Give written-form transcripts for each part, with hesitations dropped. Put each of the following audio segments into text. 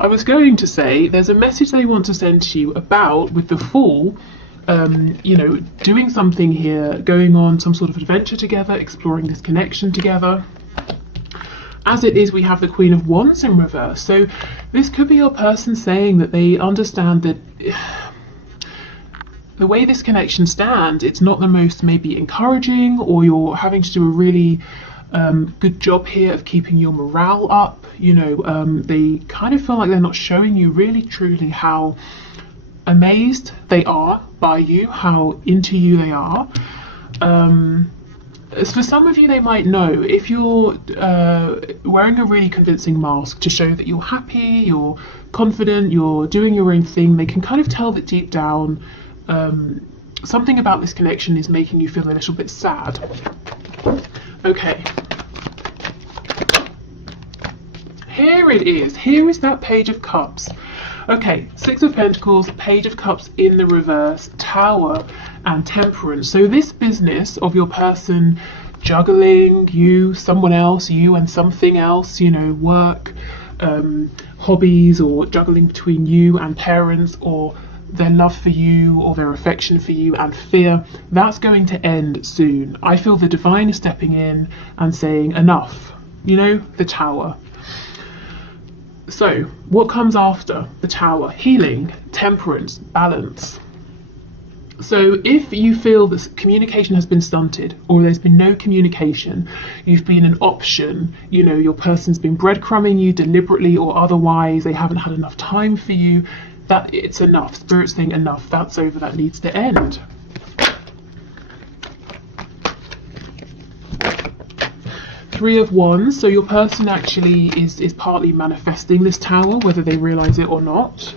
I was going to say there's a message they want to send to you about with the Fool. You know, doing something here, going on some sort of adventure together, exploring this connection together. As it is, we have the Queen of Wands in reverse. So this could be your person saying that they understand that the way this connection stands, it's not the most maybe encouraging, or you're having to do a really good job here of keeping your morale up. You know, they kind of feel like they're not showing you really truly how amazed they are by you, how into you they are. As for some of you, they might know if you're wearing a really convincing mask to show that you're happy, you're confident, you're doing your own thing. They can kind of tell that deep down something about this connection is making you feel a little bit sad. Okay. Here it is. Here is that Page of Cups. Okay, Six of Pentacles, Page of Cups in the reverse, Tower and Temperance. So this business of your person juggling you, someone else, you and something else, you know, work, hobbies, or juggling between you and parents, or their love for you, or their affection for you and fear, that's going to end soon. I feel the divine is stepping in and saying enough, you know, the Tower. So what comes after the Tower? Healing, temperance, balance. So if you feel that communication has been stunted, or there's been no communication, you've been an option, you know, your person's been breadcrumbing you deliberately or otherwise, they haven't had enough time for you, that it's enough. Spirit's saying enough, that's over, that needs to end. Three of Wands, so your person actually is partly manifesting this Tower, whether they realize it or not.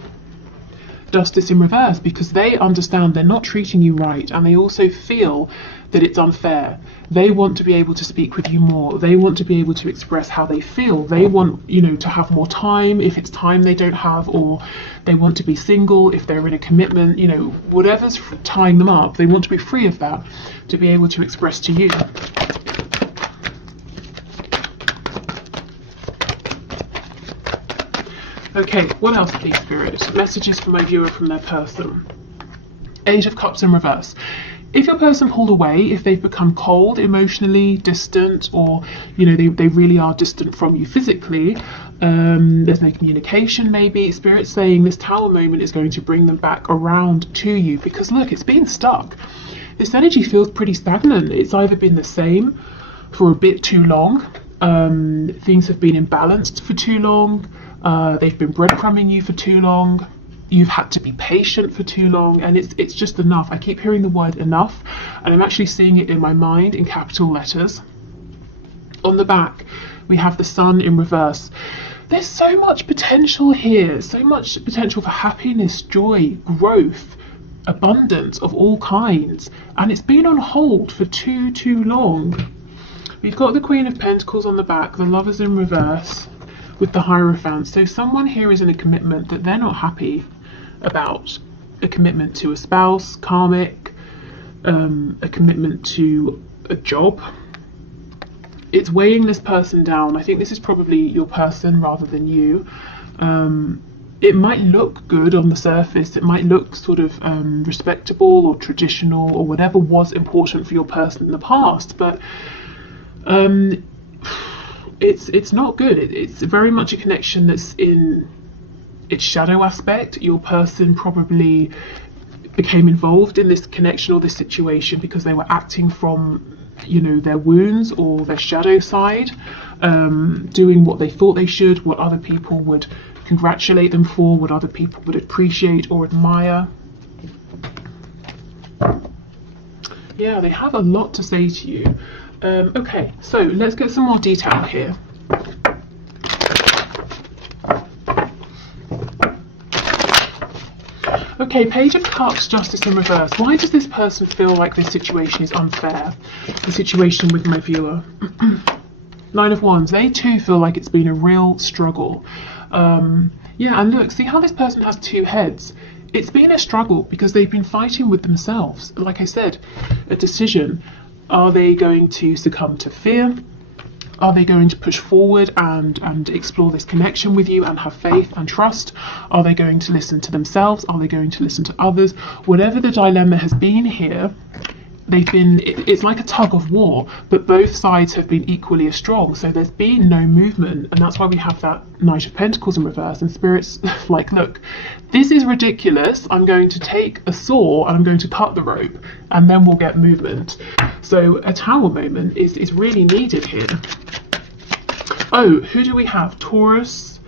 Justice in reverse, because they understand they're not treating you right, and they also feel that it's unfair. They want to be able to speak with you more. They want to be able to express how they feel. They want, you know, to have more time if it's time they don't have, or they want to be single if they're in a commitment, you know, whatever's tying them up, they want to be free of that to be able to express to you. Okay, what else, please, Spirit? Messages from my viewer from their person. Eight of Cups in reverse. If your person pulled away, if they've become cold, emotionally distant, or, you know, they really are distant from you physically, there's no communication maybe, Spirit's saying this Tower moment is going to bring them back around to you, because look, it's been stuck. This energy feels pretty stagnant. It's either been the same for a bit too long, things have been imbalanced for too long, they've been breadcrumbing you for too long, you've had to be patient for too long, and it's just enough. I keep hearing the word enough, and I'm actually seeing it in my mind in capital letters. On the back, we have the Sun in reverse. There's so much potential here, so much potential for happiness, joy, growth, abundance of all kinds, and it's been on hold for too long. We've got the Queen of Pentacles on the back, the Lovers in reverse, with the Hierophant. So someone here is in a commitment that they're not happy about. A commitment to a spouse, karmic, a commitment to a job. It's weighing this person down. I think this is probably your person rather than you. It might look good on the surface, it might look sort of respectable or traditional or whatever was important for your person in the past, but it's not good. It's very much a connection that's in its shadow aspect. Your person probably became involved in this connection or this situation because they were acting from, you know, their wounds or their shadow side, doing what they thought they should, what other people would congratulate them for, what other people would appreciate or admire. Yeah, they have a lot to say to you. Okay, so let's get some more detail here. Okay, Page of Cups, Justice in reverse. Why does this person feel like this situation is unfair? The situation with my viewer. Nine of Wands. They too feel like it's been a real struggle. Yeah, and look, see how this person has two heads. It's been a struggle because they've been fighting with themselves. Like I said, a decision. Are they going to succumb to fear? Are they going to push forward and explore this connection with you and have faith and trust? Are they going to listen to themselves? Are they going to listen to others? Whatever the dilemma has been here, it's like a tug of war, but both sides have been equally as strong. So there's been no movement, and that's why we have that Knight of Pentacles in reverse, and Spirit's like, look, this is ridiculous. I'm going to take a saw and I'm going to cut the rope, and then we'll get movement. So a Tower moment is really needed here. Oh, who do we have? Taurus,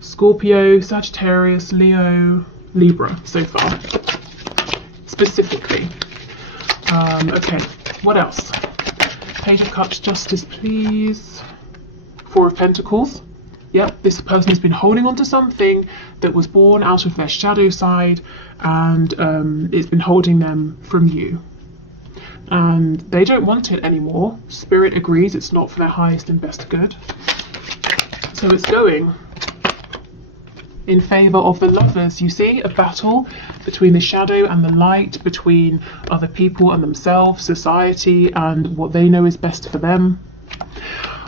Scorpio, Sagittarius, Leo, Libra so far, specifically. Okay, what else? Page of Cups, Justice, please. Four of Pentacles. Yep, this person has been holding on to something that was born out of their shadow side, and it's been holding them from you. And they don't want it anymore. Spirit agrees it's not for their highest and best good. So it's going in favour of the Lovers. You see, a battle between the shadow and the light, between other people and themselves, society and what they know is best for them.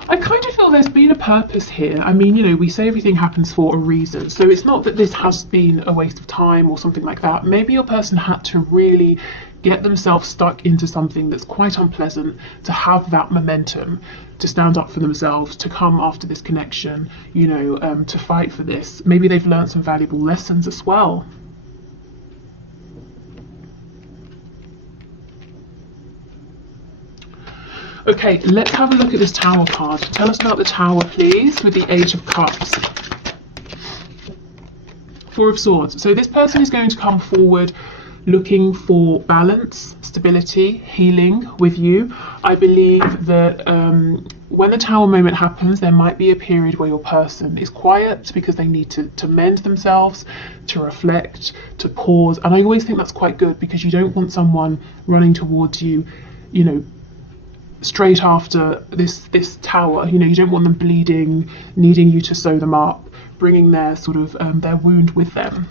I kind of feel there's been a purpose here. I mean, you know, we say everything happens for a reason, so it's not that this has been a waste of time or something like that. Maybe your person had to really get themselves stuck into something that's quite unpleasant to have that momentum, to stand up for themselves, to come after this connection, you know, to fight for this. Maybe they've learned some valuable lessons as well. Okay, let's have a look at this Tower card. Tell us about the Tower, please, with the Eight of Cups. Four of Swords. So this person is going to come forward looking for balance, stability, healing with you. I believe that when the Tower moment happens, there might be a period where your person is quiet because they need to mend themselves, to reflect, to pause. And I always think that's quite good, because you don't want someone running towards you, you know, straight after this Tower. You know, you don't want them bleeding, needing you to sew them up, bringing their sort of their wound with them.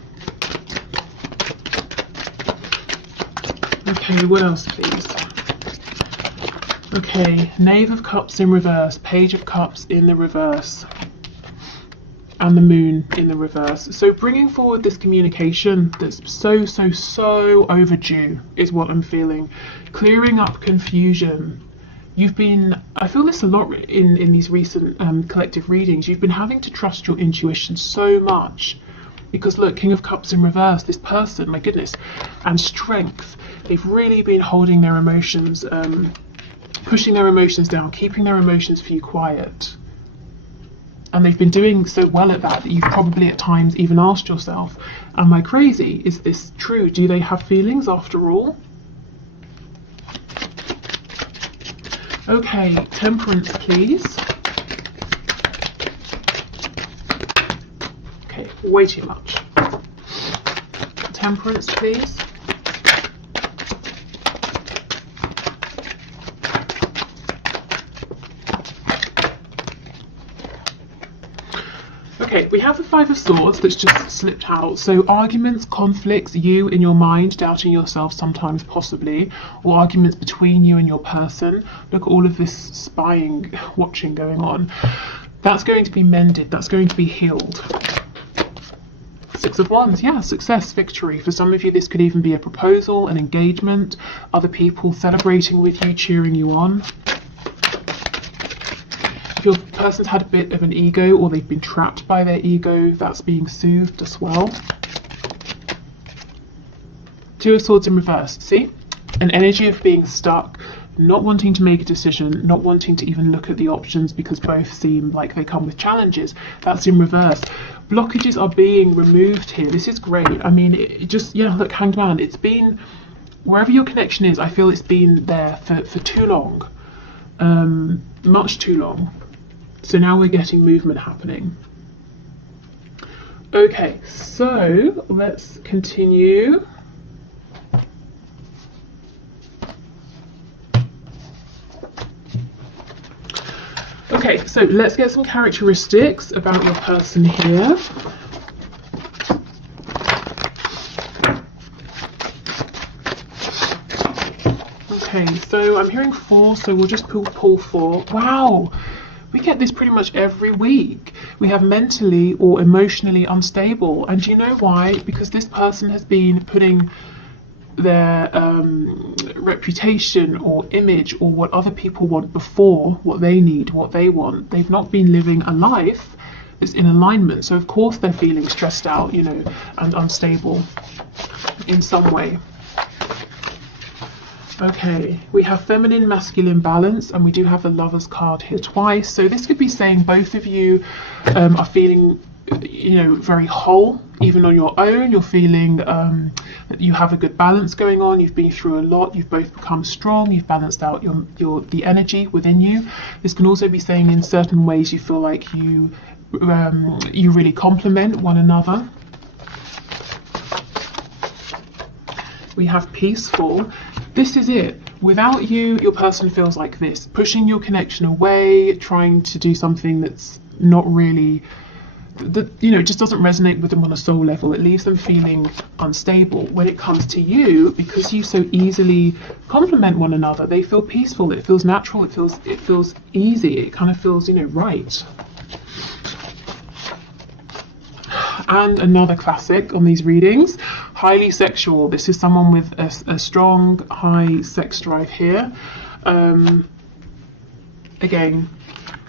Okay, what else, please? Okay, Knave of Cups in reverse, Page of Cups in the reverse, and the Moon in the reverse. So bringing forward this communication that's so overdue is what I'm feeling. Clearing up confusion. You've been, I feel this a lot in these recent collective readings, you've been having to trust your intuition so much. Because look, King of Cups in reverse, this person, my goodness, and strength. They've really been holding their emotions, pushing their emotions down, keeping their emotions for you quiet. And they've been doing so well at that you've probably at times even asked yourself, am I crazy? Is this true? Do they have feelings after all? Okay, Temperance, please. Okay, way too much. Temperance, please. Okay, we have the Five of Swords that's just slipped out. So arguments, conflicts, you in your mind, doubting yourself sometimes possibly, or arguments between you and your person. Look at all of this spying, watching going on. That's going to be mended, that's going to be healed. Six of Wands, yeah, success, victory. For some of you, this could even be a proposal, an engagement, other people celebrating with you, cheering you on. If your person's had a bit of an ego, or they've been trapped by their ego, that's being soothed as well. Two of Swords in reverse, see? An energy of being stuck, not wanting to make a decision, not wanting to even look at the options because both seem like they come with challenges. That's in reverse. Blockages are being removed here. This is great. I mean, it just, yeah, look, Hanged Man, it's been, wherever your connection is, I feel it's been there for too long. Much too long. So now we're getting movement happening. Okay, so let's continue. Okay, so let's get some characteristics about your person here. Okay, so I'm hearing 4, so we'll just pull 4. Wow, We get this pretty much every week. We have mentally or emotionally unstable. And do you know why? Because this person has been putting their reputation or image or what other people want before what they need, what they want. They've not been living a life that's in alignment. So of course they're feeling stressed out, you know, and unstable in some way. Okay, we have feminine, masculine balance, and we do have the Lovers card here twice. So this could be saying both of you are feeling, you know, very whole, even on your own. You're feeling that you have a good balance going on. You've been through a lot. You've both become strong. You've balanced out the energy within you. This can also be saying in certain ways you feel like you really complement one another. We have peaceful. This is it. Without you, your person feels like this, pushing your connection away, trying to do something that's not really, you know, it just doesn't resonate with them on a soul level. It leaves them feeling unstable. When it comes to you, because you so easily complement one another, they feel peaceful. It feels natural. It feels easy. It kind of feels, you know, right. And another classic on these readings, highly sexual. This is someone with a strong, high sex drive here. Again,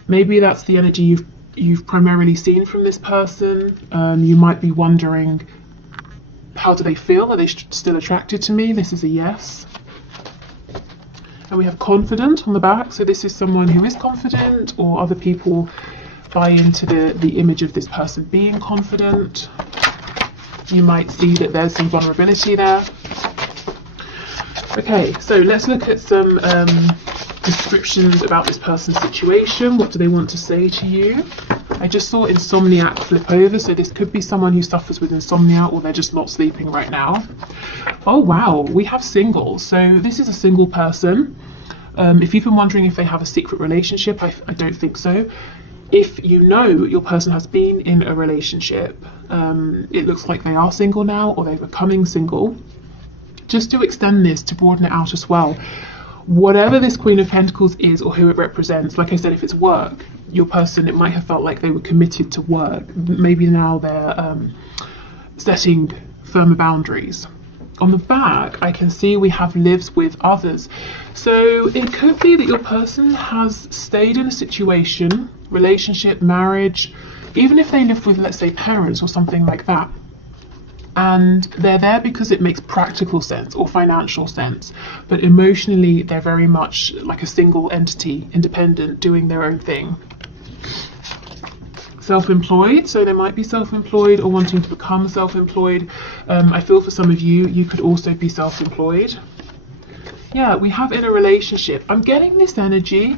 maybe that's the energy you've primarily seen from this person. You might be wondering, how do they feel? Are they still attracted to me? This is a yes. And we have confident on the back. So this is someone who is confident, or other people buy into the image of this person being confident. You might see that there's some vulnerability there. Okay, so let's look at some descriptions about this person's situation. What do they want to say to you? I just saw insomniac flip over, so this could be someone who suffers with insomnia, or they're just not sleeping right now. Oh wow, we have single. So this is a single person. If you've been wondering if they have a secret relationship, I don't think so. If you know your person has been in a relationship, it looks like they are single now, or they're becoming single. Just to extend this, to broaden it out as well, whatever this Queen of Pentacles is, or who it represents, like I said, if it's work, your person, it might have felt like they were committed to work. Maybe now they're setting firmer boundaries. On the back, I can see we have lives with others. So it could be that your person has stayed in a situation, relationship, marriage, even if they live with, let's say, parents or something like that, and they're there because it makes practical sense or financial sense, but emotionally they're very much like a single entity, independent, doing their own thing. Self-employed, so they might be self-employed or wanting to become self-employed. I feel for some of you, you could also be self-employed. Yeah, we have in a relationship. I'm getting this energy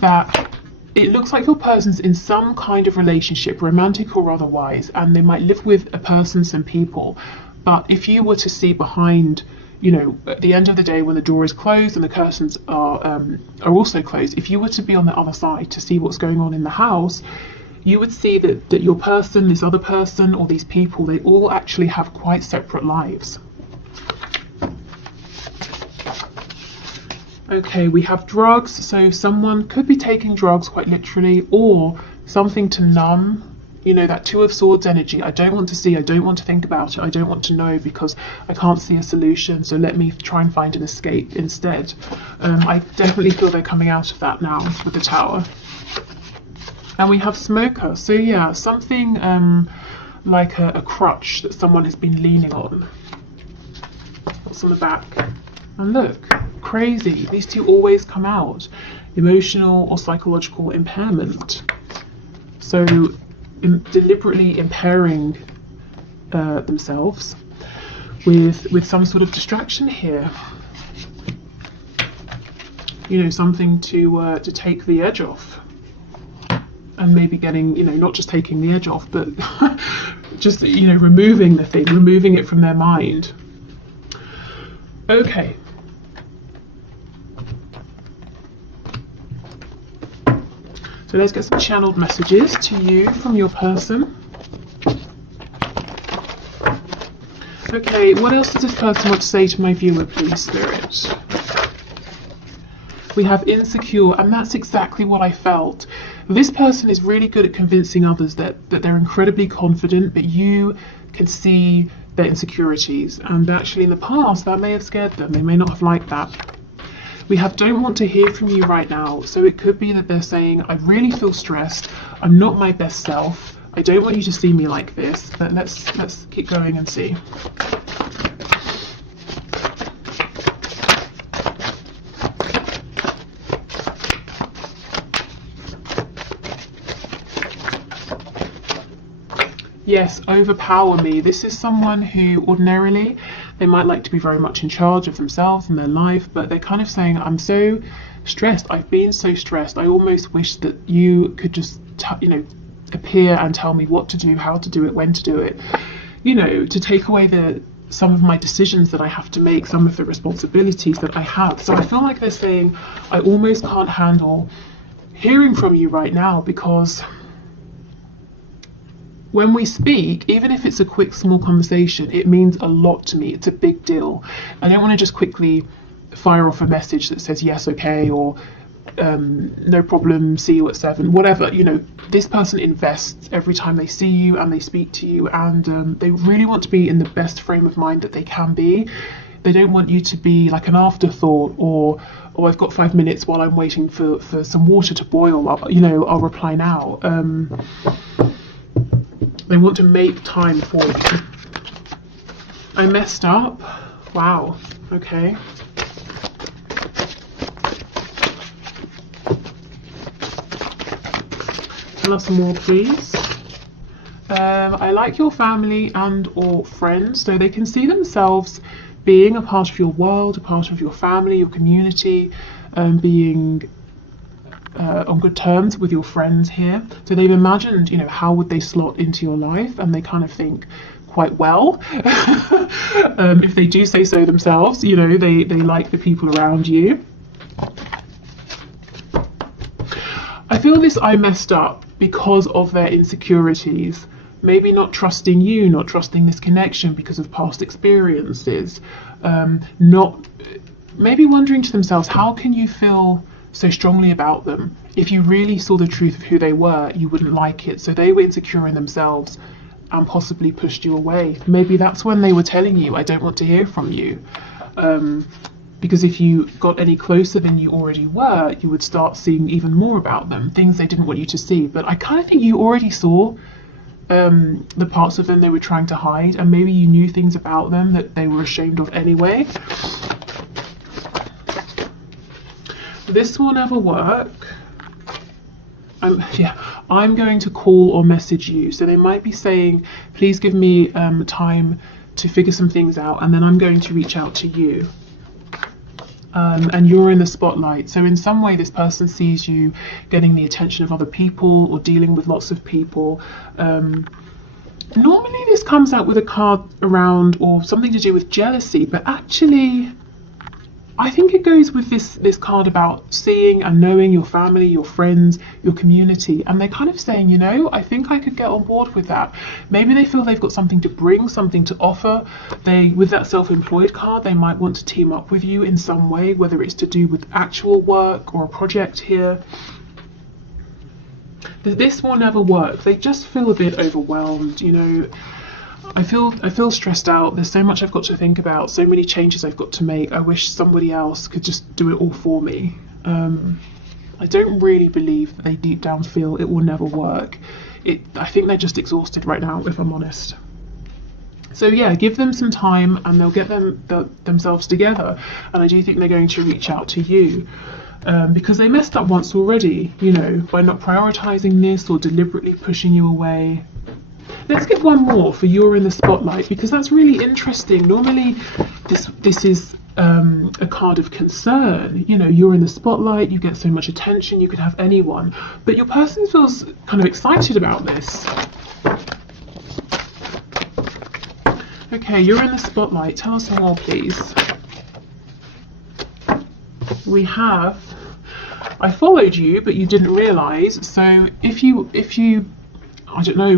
that it looks like your person's in some kind of relationship, romantic or otherwise, and they might live with a person, some people. But if you were to see behind, you know, at the end of the day when the door is closed and the curtains are also closed, if you were to be on the other side to see what's going on in the house, you would see that your person, this other person, or these people, they all actually have quite separate lives. Okay, we have drugs, so someone could be taking drugs quite literally, or something to numb, you know, that Two of Swords energy. I don't want to see, I don't want to think about it, I don't want to know because I can't see a solution, so let me try and find an escape instead. I definitely feel they're coming out of that now with the Tower. And we have smoker, so yeah, something like a crutch that someone has been leaning on. What's on the back? And look, crazy, these two always come out. Emotional or psychological impairment. So deliberately impairing themselves with some sort of distraction here. You know, something to take the edge off. And maybe getting, you know, not just taking the edge off, but just, you know, removing the thing, removing it from their mind. Okay. So let's get some channeled messages to you from your person. Okay, what else does this person want to say to my viewer, please, Spirit? We have insecure, and that's exactly what I felt. This person is really good at convincing others that they're incredibly confident, but you can see their insecurities, and actually in the past that may have scared them. They may not have liked that. We have don't want to hear from you right now, so it could be that they're saying, I really feel stressed, I'm not my best self, I don't want you to see me like this. But let's keep going and see. Yes, overpower me. This is someone who ordinarily, they might like to be very much in charge of themselves and their life, but they're kind of saying, I'm so stressed, I've been so stressed, I almost wish that you could just, appear and tell me what to do, how to do it, when to do it, to take away some of my decisions that I have to make, some of the responsibilities that I have. So I feel like they're saying, I almost can't handle hearing from you right now, because when we speak, even if it's a quick, small conversation, it means a lot to me. It's a big deal. I don't want to just quickly fire off a message that says yes, okay, or no problem, see you at 7, whatever. This person invests every time they see you and they speak to you, and they really want to be in the best frame of mind that they can be. They don't want you to be like an afterthought, or I've got 5 minutes while I'm waiting for some water to boil, I'll reply now. They want to make time for you. I messed up. Wow. Okay. Tell us more, please. I like your family and or friends, so they can see themselves being a part of your world, a part of your family, your community, being on good terms with your friends here. So they've imagined, how would they slot into your life, and they kind of think quite well. If they do say so themselves, they like the people around you. I feel this I messed up because of their insecurities. Maybe not trusting you, not trusting this connection because of past experiences. Maybe wondering to themselves, how can you feel so strongly about them? If you really saw the truth of who they were, you wouldn't like it. So they were insecure in themselves and possibly pushed you away. Maybe that's when they were telling you, I don't want to hear from you. Because if you got any closer than you already were, you would start seeing even more about them, things they didn't want you to see. But I kind of think you already saw the parts of them they were trying to hide, and maybe you knew things about them that they were ashamed of anyway. This will never work. I'm going to call or message you. So they might be saying, please give me time to figure some things out, and then I'm going to reach out to you. And you're in the spotlight. So in some way this person sees you getting the attention of other people or dealing with lots of people. Normally this comes out with a card around or something to do with jealousy, but actually I think it goes with this card about seeing and knowing your family, your friends, your community, and they're kind of saying, I think I could get on board with that. Maybe they feel they've got something to bring, something to offer. With that self-employed card, they might want to team up with you in some way, whether it's to do with actual work or a project here. This will never work. They just feel a bit overwhelmed, I feel stressed out. There's so much I've got to think about, so many changes I've got to make. I wish somebody else could just do it all for me. I don't really believe that they deep down feel it will never work. I think they're just exhausted right now, if I'm honest. So yeah, give them some time and they'll get themselves together. And I do think they're going to reach out to you. Because they messed up once already, by not prioritizing this or deliberately pushing you away. Let's get one more for you're in the spotlight, because that's really interesting. Normally this is a card of concern. You're in the spotlight, you get so much attention, you could have anyone, but your person feels kind of excited about this. Okay, you're in the spotlight. Tell us more, please. We have, I followed you, but you didn't realize. So if you I don't know,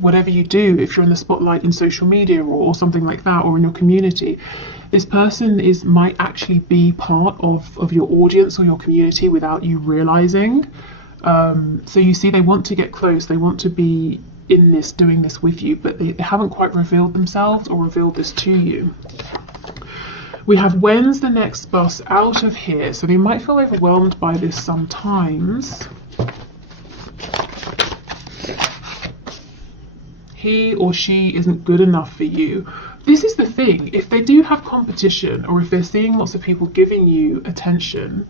whatever you do, if you're in the spotlight in social media or something like that, or in your community, this person might actually be part of your audience or your community without you realizing. So you see, they want to get close, they want to be in this, doing this with you, but they haven't quite revealed themselves or revealed this to you. We have, when's the next bus out of here? So they might feel overwhelmed by this sometimes. He or she isn't good enough for you. This is the thing, if they do have competition, or if they're seeing lots of people giving you attention,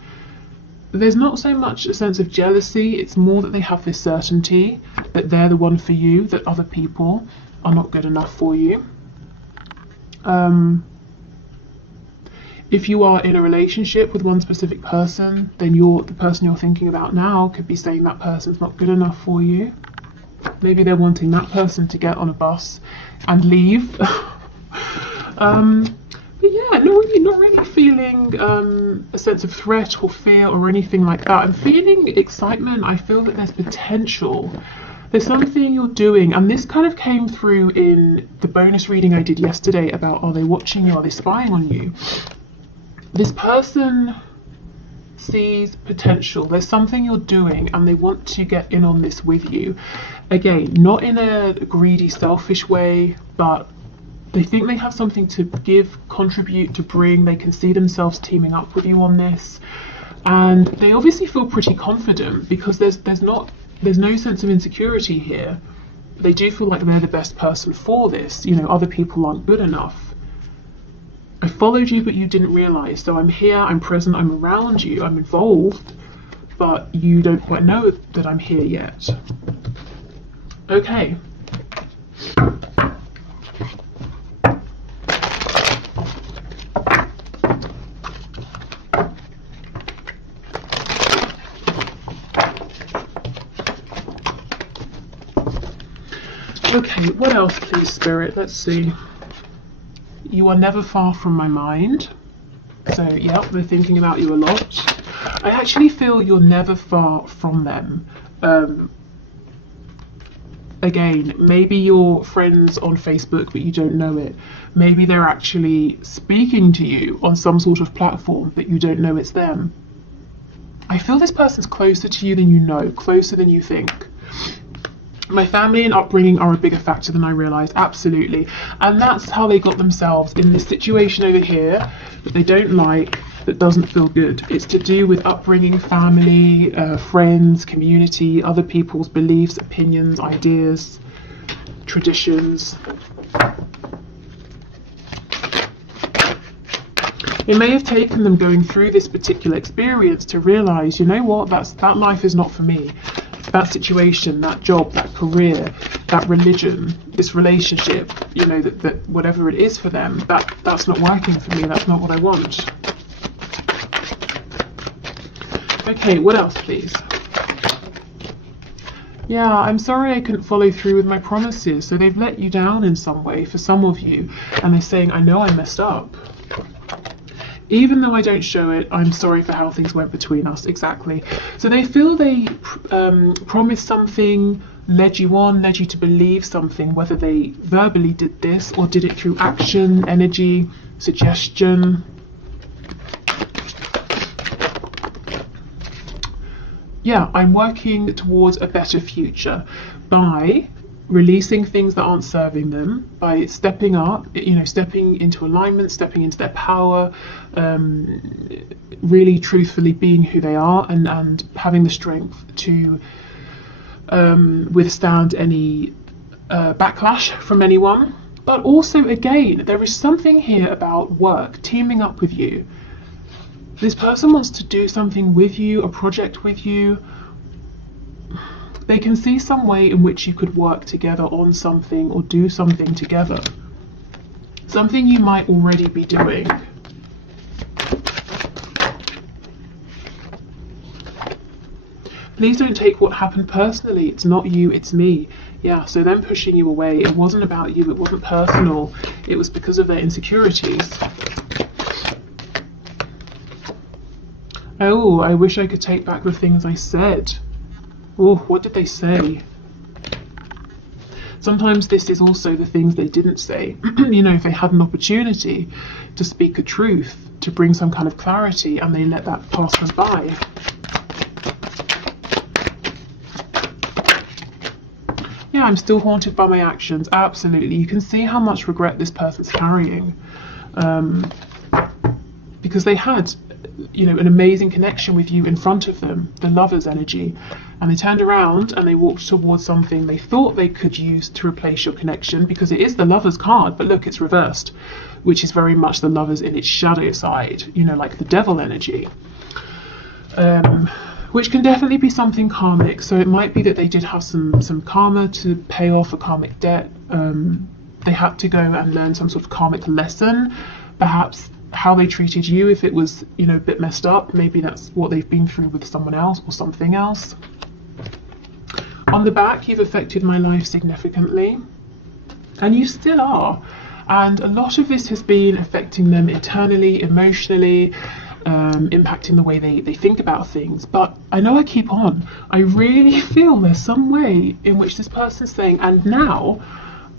there's not so much a sense of jealousy, it's more that they have this certainty that they're the one for you, that other people are not good enough for you. If you are in a relationship with one specific person, then the person you're thinking about now could be saying that person's not good enough for you. Maybe they're wanting that person to get on a bus and leave. But yeah, not really feeling a sense of threat or fear or anything like that. I'm feeling excitement. I feel that there's potential. There's something you're doing, and this kind of came through in the bonus reading I did yesterday about, are they watching you, are they spying on you? This person sees potential. There's something you're doing and they want to get in on this with you. Again, not in a greedy, selfish way, but they think they have something to give, contribute, to bring. They can see themselves teaming up with you on this. And they obviously feel pretty confident because there's no sense of insecurity here. They do feel like they're the best person for this. You know, other people aren't good enough. I followed you, but you didn't realize. So I'm here, I'm present, I'm around you, I'm involved, but you don't quite know that I'm here yet. Okay. Okay, what else, please, Spirit? Let's see. You are never far from my mind. So, yeah, they're thinking about you a lot. I actually feel you're never far from them. Again, maybe you're friends on Facebook, but you don't know it. Maybe they're actually speaking to you on some sort of platform, but you don't know it's them. I feel this person's closer to you than you know, closer than you think. My family and upbringing are a bigger factor than I realised, absolutely. And that's how they got themselves in this situation over here that they don't like, that doesn't feel good. It's to do with upbringing, family, friends, community, other people's beliefs, opinions, ideas, traditions. It may have taken them going through this particular experience to realise, you know what, that life is not for me. That situation, that job, that career, that religion, this relationship, you know, that whatever it is for them, that's not working for me, that's not what I want. Okay, what else, please? Yeah, I'm sorry I couldn't follow through with my promises. So they've let you down in some way, for some of you, and they're saying, I know I messed up. Even though I don't show it, I'm sorry for how things went between us, exactly. So they feel they promised something, led you on, led you to believe something, whether they verbally did this or did it through action, energy, suggestion. Yeah, I'm working towards a better future by releasing things that aren't serving them, by stepping up, you know, stepping into alignment, stepping into their power, really truthfully being who they are, and having the strength to withstand any backlash from anyone. But also, again, there is something here about work, teaming up with you. This person wants to do something with you, a project with you. They can see some way in which you could work together on something or do something together. Something you might already be doing. Please don't take what happened personally. It's not you, it's me. Yeah, so them pushing you away, it wasn't about you, it wasn't personal. It was because of their insecurities. Oh, I wish I could take back the things I said. Oh, what did they say? Sometimes this is also the things they didn't say. You know, if they had an opportunity to speak a truth, to bring some kind of clarity, and they let that pass them by. say I'm still haunted by my actions. Absolutely. You can see how much regret this person's carrying. Because they had, you know, an amazing connection with you in front of them, the Lover's energy, and they turned around and they walked towards something they thought they could use to replace your connection, because it is the Lover's card, but look, it's reversed, which is very much the Lover's in its shadow side, you know, like the devil energy, which can definitely be something karmic. So it might be that they did have some karma to pay off a karmic debt. They had to go and learn some sort of karmic lesson, perhaps how they treated you, if it was, you know, a bit messed up, maybe that's what they've been through with someone else or something else. On the back, you've affected my life significantly, and you still are, and a lot of this has been affecting them internally, emotionally, impacting the way they think about things. But I know I keep on, I really feel there's some way in which this person's saying, and now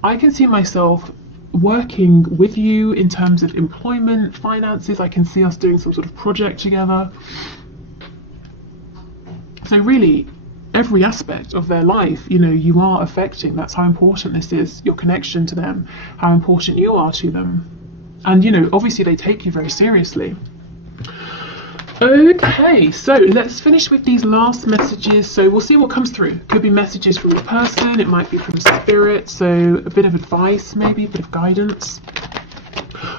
I can see myself working with you in terms of employment, finances. I can see us doing some sort of project together. So really, every aspect of their life, you know, you are affecting. That's how important this is, your connection to them, how important you are to them. And, you know, obviously they take you very seriously. Okay, so let's finish with these last messages. So we'll see what comes through. Could be messages from a person, it might be from spirit, so a bit of advice, maybe a bit of guidance.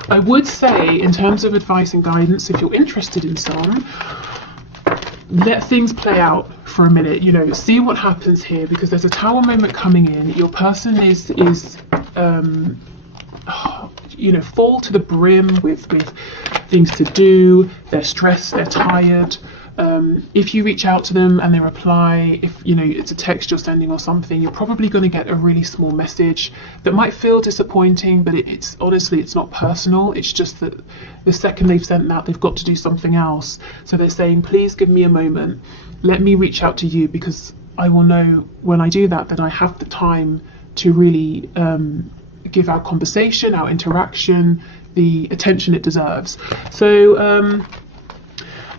I would say, in terms of advice and guidance, if you're interested in some, let things play out for a minute, you know, see what happens here, because there's a Tower moment coming in. Your person is you know, full to the brim with things to do, they're stressed, they're tired. If you reach out to them and they reply, if you know it's a text you're sending or something, you're probably going to get a really small message that might feel disappointing, but it's honestly, it's not personal. It's just that the second they've sent that, they've got to do something else. So they're saying, please give me a moment, let me reach out to you, because I will know when I do that I have the time to really give our conversation, our interaction, the attention it deserves. So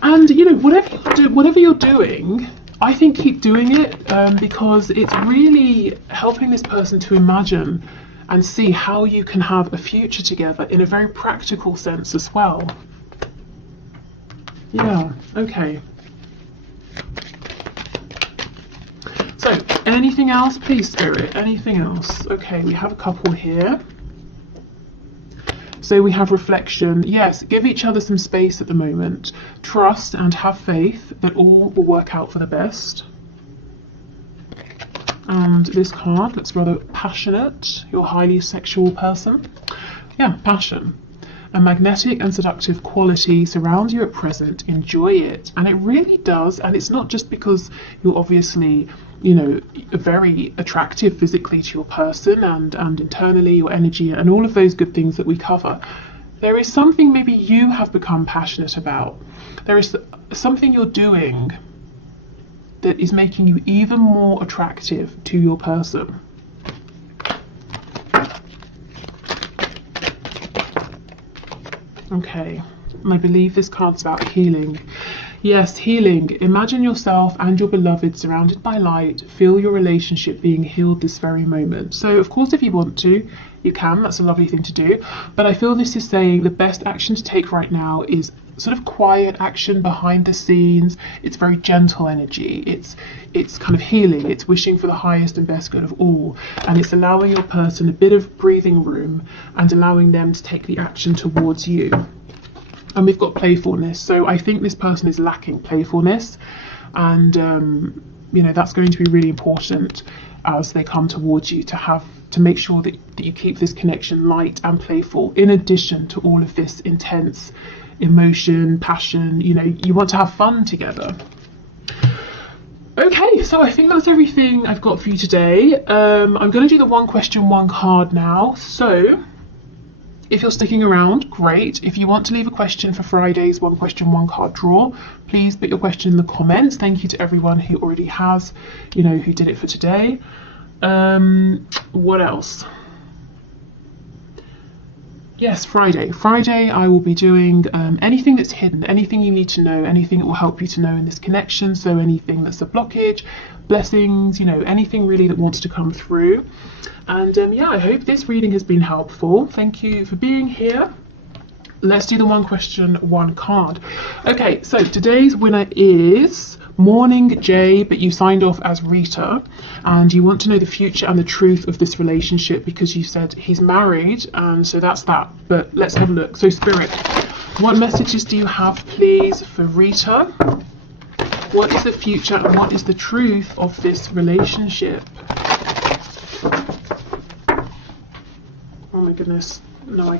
and you know, whatever you're doing, I think keep doing it, because it's really helping this person to imagine and see how you can have a future together in a very practical sense as well. Yeah, okay. So, anything else, please, Spirit? Anything else? Okay, we have a couple here. So we have reflection. Yes, give each other some space at the moment. Trust and have faith that all will work out for the best. And this card looks rather passionate. You're a highly sexual person. Yeah, passion. A magnetic and seductive quality surrounds you at present. Enjoy it. And it really does. And it's not just because you're obviously, you know, very attractive physically to your person and internally, your energy and all of those good things that we cover. There is something maybe you have become passionate about. There is something you're doing that is making you even more attractive to your person. Okay, and I believe this card's about healing. Yes, healing. Imagine yourself and your beloved surrounded by light. Feel your relationship being healed this very moment. So, of course, if you want to, you can. That's a lovely thing to do. But I feel this is saying the best action to take right now is sort of quiet action behind the scenes. It's very gentle energy. It's kind of healing. It's wishing for the highest and best good of all. And it's allowing your person a bit of breathing room and allowing them to take the action towards you. And we've got playfulness. So I think this person is lacking playfulness. And, you know, that's going to be really important as they come towards you, to make sure that you keep this connection light and playful, in addition to all of this intense emotion, passion. You know, you want to have fun together. Okay, so I think that's everything I've got for you today. I'm going to do the one question, one card now. So if you're sticking around, great. If you want to leave a question for Friday's one question, one card draw, please put your question in the comments. Thank you to everyone who already has, you know, who did it for today. What else? Yes, Friday. Friday, I will be doing anything that's hidden, anything you need to know, anything that will help you to know in this connection. So anything that's a blockage, blessings, you know, anything really that wants to come through. And yeah, I hope this reading has been helpful. Thank you for being here. Let's do the one question, one card. Okay, so today's winner is Morning J, but you signed off as Rita, and you want to know the future and the truth of this relationship because you said he's married, and so that's that. But let's have a look. So Spirit, what messages do you have, please, for Rita? What is the future and what is the truth of this relationship? Oh my goodness, no,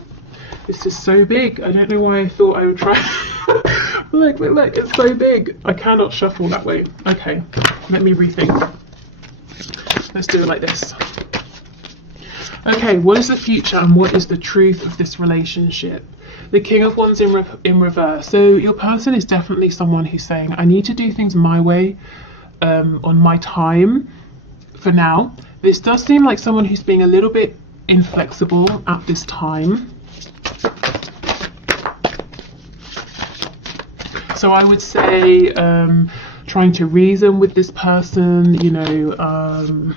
this is so big. I don't know why I thought I would try. Look, it's so big. I cannot shuffle that way. Okay, let me rethink. Let's do it like this. Okay, what is the future and what is the truth of this relationship? The King of Wands in reverse. So your person is definitely someone who's saying, I need to do things my way, on my time for now. This does seem like someone who's being a little bit inflexible at this time. So I would say trying to reason with this person, you know,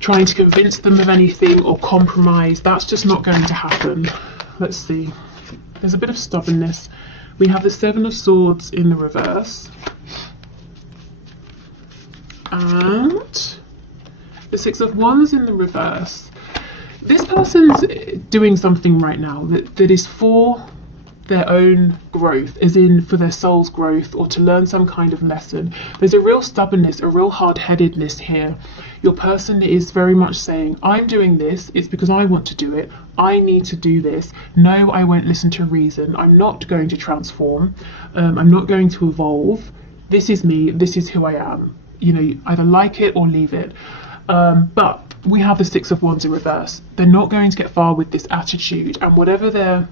trying to convince them of anything or compromise, that's just not going to happen. Let's see. There's a bit of stubbornness. We have the Seven of Swords in the reverse. And the Six of Wands in the reverse. This person's doing something right now that is for their own growth, as in for their soul's growth or to learn some kind of lesson. There's a real stubbornness, a real hard-headedness here. Your person is very much saying, I'm doing this, it's because I want to do it, I need to do this, no, I won't listen to reason, I'm not going to transform, I'm not going to evolve, this is me, this is who I am. You know, either like it or leave it. But we have the Six of Wands in reverse. They're not going to get far with this attitude, and whatever they're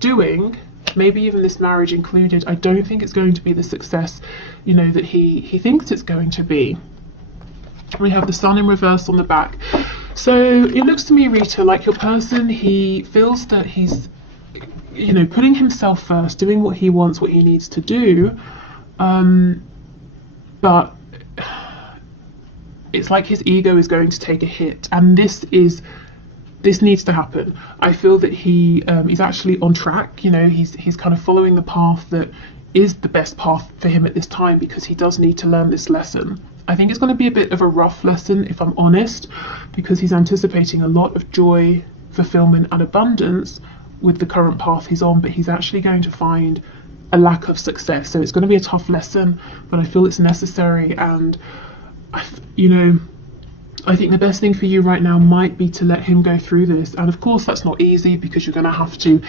doing, maybe even this marriage included, I don't think it's going to be the success, you know, that he thinks it's going to be. We have the Sun in reverse on the back. So it looks to me, Rita, like your person, he feels that he's, you know, putting himself first, doing what he wants, what he needs to do, but it's like his ego is going to take a hit, and this needs to happen. I feel that he's actually on track. You know, he's kind of following the path that is the best path for him at this time because he does need to learn this lesson. I think it's going to be a bit of a rough lesson, if I'm honest, because he's anticipating a lot of joy, fulfillment, and abundance with the current path he's on, but he's actually going to find a lack of success. So it's going to be a tough lesson, but I feel it's necessary. And you know, I think the best thing for you right now might be to let him go through this. And of course that's not easy because you're going to have to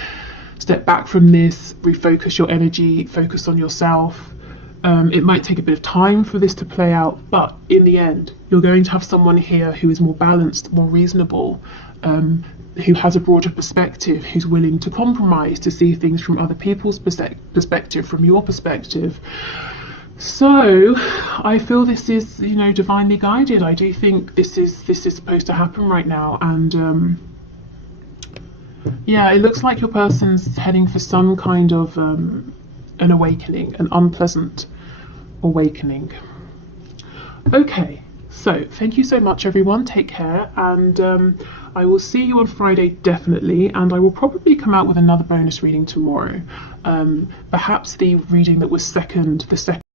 step back from this, refocus your energy, focus on yourself. It might take a bit of time for this to play out, but in the end you're going to have someone here who is more balanced, more reasonable, who has a broader perspective, who's willing to compromise, to see things from other people's perspective, from your perspective. So I feel this is, you know, divinely guided. I do think this is supposed to happen right now, and yeah, it looks like your person's heading for some kind of an awakening, an unpleasant awakening. Okay, so thank you so much everyone, take care, and I will see you on Friday definitely, and I will probably come out with another bonus reading tomorrow. Perhaps the reading that was the second